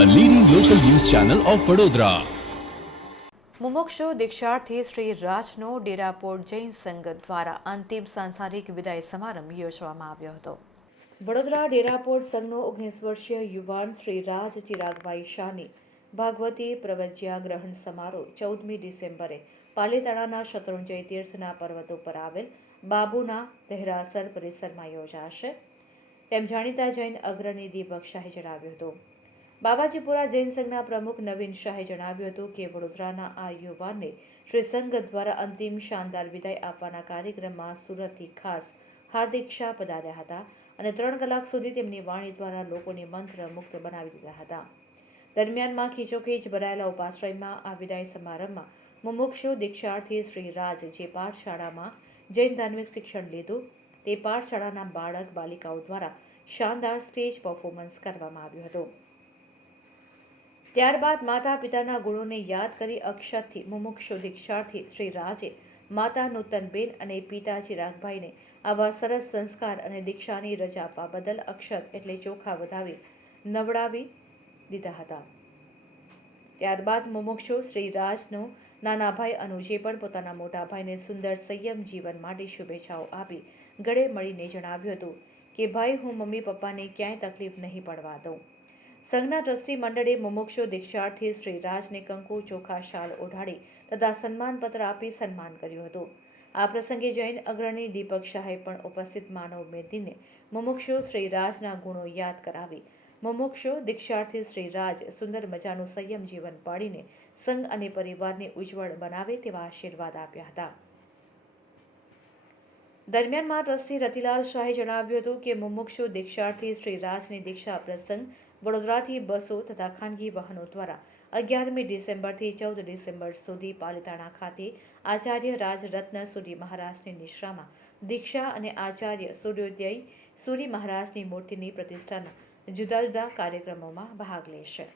Channel of Vadodara મુમુક્ષુ દીક્ષાર્થી શ્રી રાજનો ડેરાપોર્ટ જૈન સંઘ દ્વારા અંતિમ સાંસારિક વિદાય સમારંભ યોજવામાં આવ્યો હતો. વડોદરા ડેરાપોર્ટ સંઘનો ઓગણીસ વર્ષીય યુવાન શ્રી રાજ ચિરાગભાઈ શાહની ભાગવતી પ્રવજ્યા ગ્રહણ સમારોહ ચૌદમી ડિસેમ્બરે પાલીતાણાના શત્રુંજય તીર્થના પર્વતો પર આવેલ બાબુના દહેરાસર પરિસરમાં યોજાશે. તેમ જાણીતા જૈન અગ્રણી દીપક શાહે જણાવ્યું હતું. બાબાજીપુરા જૈન સંઘના પ્રમુખ નવીન શાહે જણાવ્યું હતું કે વડોદરાના આ યુવાનને શ્રી સંઘ દ્વારા અંતિમ શાનદાર વિદાય આપવાના કાર્યક્રમમાં સુરતથી ખાસ હાર્દિક શાહ પધાર્યા હતા અને ત્રણ કલાક સુધી તેમની વાણી દ્વારા લોકોને મંત્ર મુક્ત બનાવી દીધા હતા. દરમિયાનમાં ખીચોખીચ ભરાયેલા ઉપાશ્રયમાં આ વિદાય સમારંભમાં મુમુક્ષુ દીક્ષાર્થી શ્રી રાજ જે પાઠશાળામાં જૈન ધાર્મિક શિક્ષણ લીધું તે પાઠશાળાના બાળક બાલિકાઓ દ્વારા શાનદાર સ્ટેજ પરફોર્મન્સ કરવામાં આવ્યું હતું. ત્યારબાદ માતા પિતાના ગુણોને યાદ કરી અક્ષતથી મુમુક્ષુ દીક્ષાર્થી શ્રી રાજે માતા નૂતનબેન અને પિતા ચિરાગભાઈને આવા સરસ સંસ્કાર અને દીક્ષાની રજા આપવા બદલ અક્ષત એટલે ચોખા વધાવી નવડાવી દીધા હતા. ત્યારબાદ મુમુક્ષુ શ્રી રાજનો નાના ભાઈ અનુજે પણ પોતાના મોટા ભાઈને સુંદર સંયમ જીવન માટે શુભેચ્છાઓ આપી ગળે મળીને જણાવ્યું હતું કે, ભાઈ, હું મમ્મી પપ્પાને ક્યાંય તકલીફ નહીં પડવા દઉં. સંઘના ટ્રસ્ટી મંડળે મુમુક્ષો દીક્ષાર્થી શ્રી રાજને કંકુ ચોખા શાલ ઓઢાડી તથા સન્માનપત્ર આપી સન્માન કર્યું હતું. આ પ્રસંગે જૈન અગ્રણી દીપક શાહે પણ ઉપસ્થિત માનવ મેદીને મુમુક્ષો શ્રી રાજના ગુણો યાદ કરાવી. મુમુક્ષો દીક્ષાર્થી શ્રી રાજ સુંદર મજાનું સંયમ જીવન પાડીને સંઘ અને પરિવારને ઉજ્જવળ બનાવે તેવા આશીર્વાદ આપ્યા હતા. દરમિયાનમાં ટ્રસ્ટી રતિલાલ શાહે જણાવ્યું હતું કે મુમુક્ષુ દીક્ષાર્થી શ્રી રાજની દીક્ષા પ્રસંગ વડોદરાથી બસો તથા ખાનગી વાહનો દ્વારા અગિયારમી ડિસેમ્બરથી ચૌદ ડિસેમ્બર સુધી પાલિતાણા ખાતે આચાર્ય રાજરત્ન સૂર્ય મહારાજની નિશ્રામાં દીક્ષા અને આચાર્ય સૂર્યોદય સૂર્ય મહારાજની મૂર્તિની પ્રતિષ્ઠાના જુદા જુદા કાર્યક્રમોમાં ભાગ લેશે.